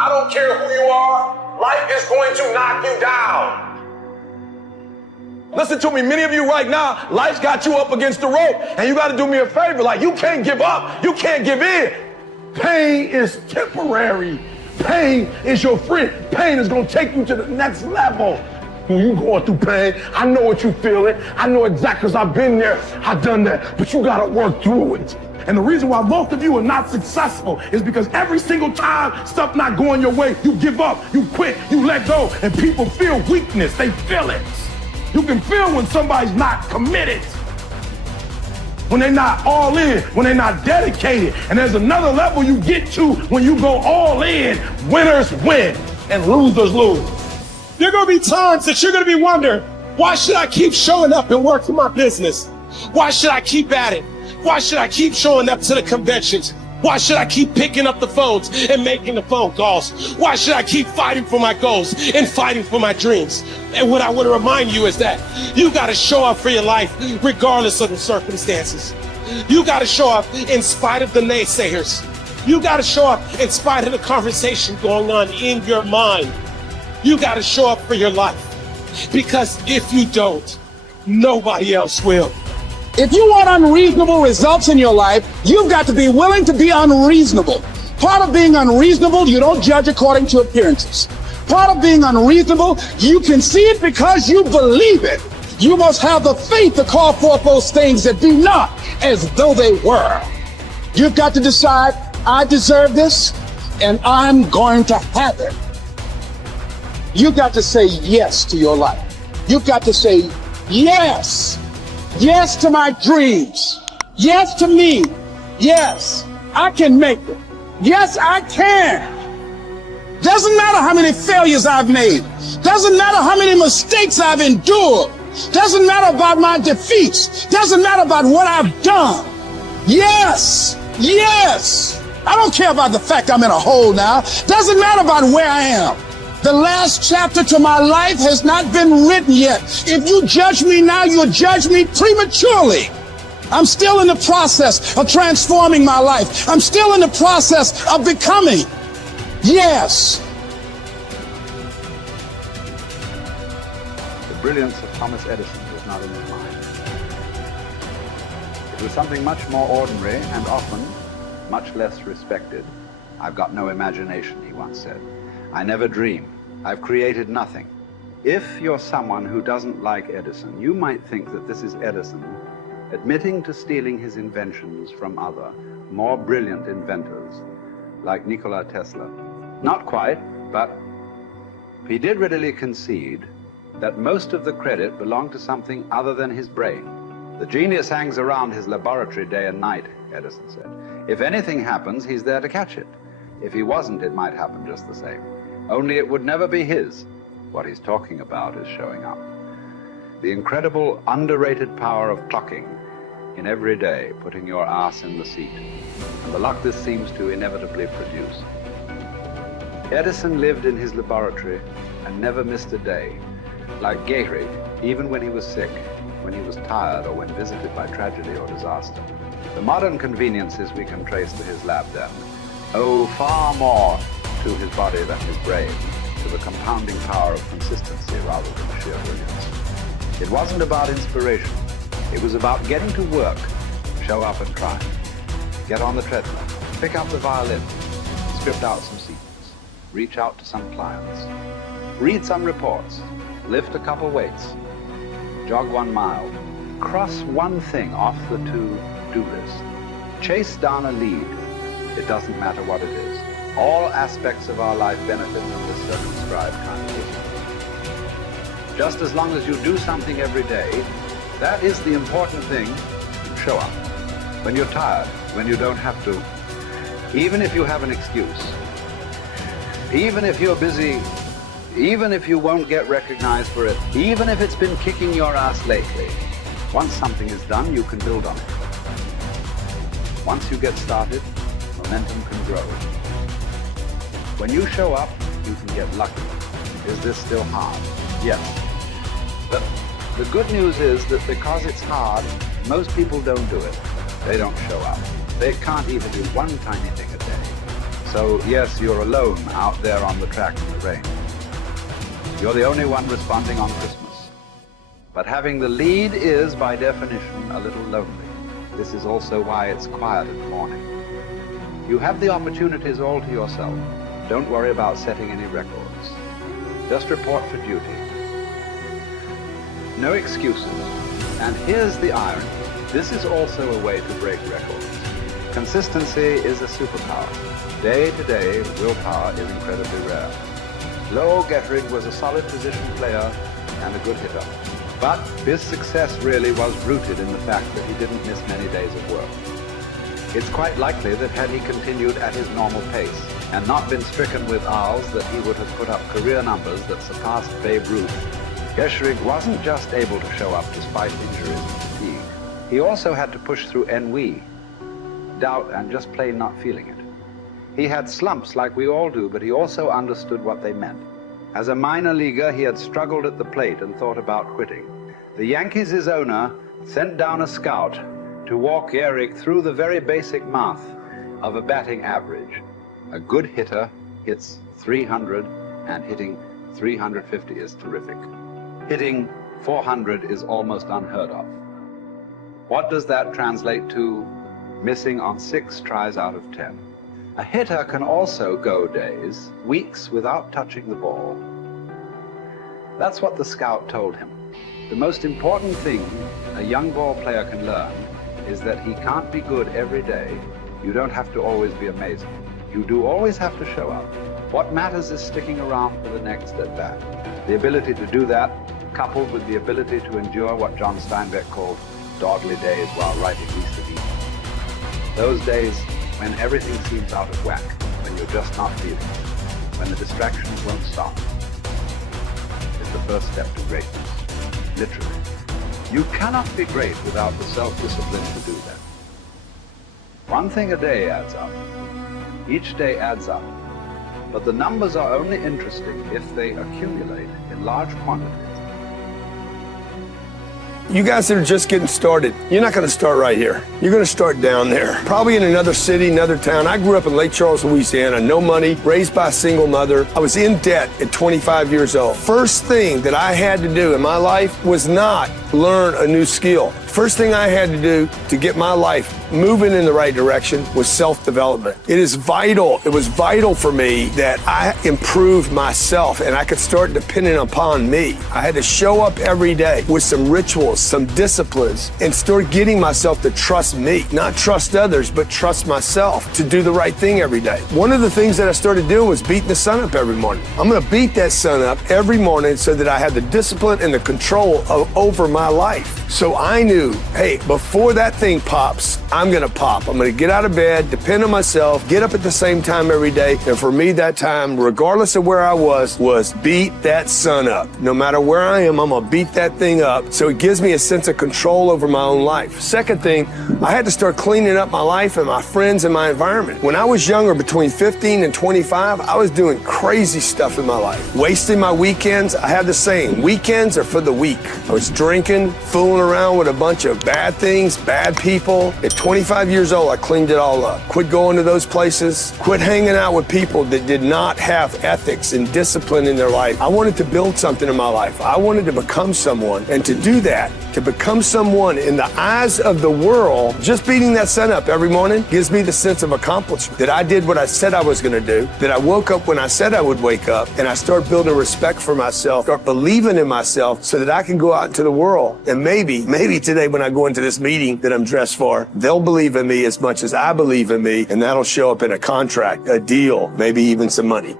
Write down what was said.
I don't care who you are, life is going to knock you down. Listen to me, many of you right now, life's got you up against the rope, and you got to do me a favor. Like, you can't give up, you can't give in. Pain is temporary. Pain is your friend. Pain is going to take you to the next level. When you going through pain, I know what you feeling. I know exactly, because I've been there, I've done that, but you got to work through it. And the reason why most of you are not successful is because every single time stuff not going your way, you give up, you quit, you let go, and people feel weakness. They feel it. You can feel when somebody's not committed, when they're not all in, when they're not dedicated. And there's another level you get to when you go all in. Winners win and losers lose. There are going to be times that you're going to be wondering, why should I keep showing up and working my business? Why should I keep at it? Why should I keep showing up to the conventions? Why should I keep picking up the phones and making the phone calls? Why should I keep fighting for my goals and fighting for my dreams? And what I want to remind you is that you got to show up for your life regardless of the circumstances. You got to show up in spite of the naysayers. You got to show up in spite of the conversation going on in your mind. You got to show up for your life, because if you don't, nobody else will. If you want unreasonable results in your life, you've got to be willing to be unreasonable. Part of being unreasonable, you don't judge according to appearances. Part of being unreasonable, you can see it because you believe it. You must have the faith to call forth those things that be not as though they were. You've got to decide, I deserve this, and I'm going to have it. You've got to say yes to your life. You've got to say yes. Yes to my dreams. Yes to me. Yes, I can make it. Yes, I can. Doesn't matter how many failures I've made. Doesn't matter how many mistakes I've endured. Doesn't matter about my defeats. Doesn't matter about what I've done. Yes, yes. I don't care about the fact I'm in a hole now. Doesn't matter about where I am. The last chapter to my life has not been written yet. If you judge me now, you'll judge me prematurely. I'm still in the process of transforming my life. I'm still in the process of becoming. Yes. The brilliance of Thomas Edison was not in his mind. It was something much more ordinary and often much less respected. I've got no imagination, he once said. I never dream. I've created nothing. If you're someone who doesn't like Edison, you might think that this is Edison admitting to stealing his inventions from other, more brilliant inventors, like Nikola Tesla. Not quite, but he did readily concede that most of the credit belonged to something other than his brain. The genius hangs around his laboratory day and night, Edison said. If anything happens, he's there to catch it. If he wasn't, it might happen just the same. Only it would never be his. What he's talking about is showing up. The incredible, underrated power of clocking in every day, putting your ass in the seat, and the luck this seems to inevitably produce. Edison lived in his laboratory and never missed a day. Like Gehrig, even when he was sick, when he was tired, or when visited by tragedy or disaster. The modern conveniences we can trace to his lab then owe far more to his body than his brain, to the compounding power of consistency rather than sheer brilliance. It wasn't about inspiration. It was about getting to work, show up and try. Get on the treadmill, pick up the violin, script out some sequence, reach out to some clients, read some reports, lift a couple weights, jog 1 mile, cross one thing off the to-do list, chase down a lead. It doesn't matter what it is. All aspects of our life benefit from this circumscribed kind of wisdom. Just as long as you do something every day, that is the important thing. Show up. When you're tired, when you don't have to, even if you have an excuse, even if you're busy, even if you won't get recognized for it, even if it's been kicking your ass lately, once something is done, you can build on it. Once you get started, momentum can grow. When you show up, you can get lucky. Is this still hard? Yes. But the good news is that because it's hard, most people don't do it. They don't show up. They can't even do one tiny thing a day. So yes, you're alone out there on the track in the rain. You're the only one responding on Christmas. But having the lead is, by definition, a little lonely. This is also why it's quiet in the morning. You have the opportunities all to yourself. Don't worry about setting any records. Just report for duty. No excuses. And here's the irony. This is also a way to break records. Consistency is a superpower. Day to day, willpower is incredibly rare. Lowell Gettrig was a solid position player and a good hitter. But his success really was rooted in the fact that he didn't miss many days of work. It's quite likely that had he continued at his normal pace and not been stricken with R's, that he would have put up career numbers that surpassed Babe Ruth. Gettrig wasn't just able to show up despite injuries and fatigue. He also had to push through ennui, doubt, and just plain not feeling it. He had slumps like we all do, but he also understood what they meant. As a minor leaguer, he had struggled at the plate and thought about quitting. The Yankees' owner sent down a scout to walk Gehrig through the very basic math of a batting average. A good hitter hits 300, and hitting 350 is terrific. Hitting 400 is almost unheard of. What does that translate to? Missing on 6 tries out of 10. A hitter can also go days, weeks without touching the ball. That's what the scout told him. The most important thing a young ball player can learn is that he can't be good every day. You don't have to always be amazing. You do always have to show up. What matters is sticking around for the next at bat. The ability to do that, coupled with the ability to endure what John Steinbeck called dogly days while writing East of Eden. Those days when everything seems out of whack, when you're just not feeling it, when the distractions won't stop, is the first step to greatness, literally. You cannot be great without the self-discipline to do that. One thing a day adds up. Each day adds up. But the numbers are only interesting if they accumulate in large quantities. You guys that are just getting started, you're not going to start right here. You're going to start down there, probably in another city, another town. I grew up in Lake Charles, Louisiana, no money, raised by a single mother. I was in debt at 25 years old. First thing that I had to do in my life was not learn a new skill. First thing I had to do to get my life moving in the right direction was self-development. It is vital. It was vital for me that I improved myself and I could start depending upon me. I had to show up every day with some rituals, some disciplines, and start getting myself to trust me, not trust others, but trust myself to do the right thing every day. One of the things that I started doing was beating the sun up every morning. I'm going to beat that sun up every morning so that I have the discipline and the control over my life. So I knew, hey, before that thing pops, I'm going to pop. I'm going to get out of bed, depend on myself, get up at the same time every day. And for me, that time, regardless of where I was beat that sun up. No matter where I am, I'm going to beat that thing up. So it gives me a sense of control over my own life. Second thing, I had to start cleaning up my life and my friends and my environment. When I was younger, between 15 and 25, I was doing crazy stuff in my life. Wasting my weekends. I had the saying, weekends are for the weak. I was drinking, fooling around with a bunch of bad things, bad people. At 25 years old, I cleaned it all up. Quit going to those places. Quit hanging out with people that did not have ethics and discipline in their life. I wanted to build something in my life. I wanted to become someone. And to do that, to become someone in the eyes of the world, just beating that sun up every morning gives me the sense of accomplishment. That I did what I said I was going to do. That I woke up when I said I would wake up. And I start building respect for myself. Start believing in myself so that I can go out into the world. And maybe today when I go into this meeting that I'm dressed for, they'll believe in me as much as I believe in me. And that'll show up in a contract, a deal, maybe even some money.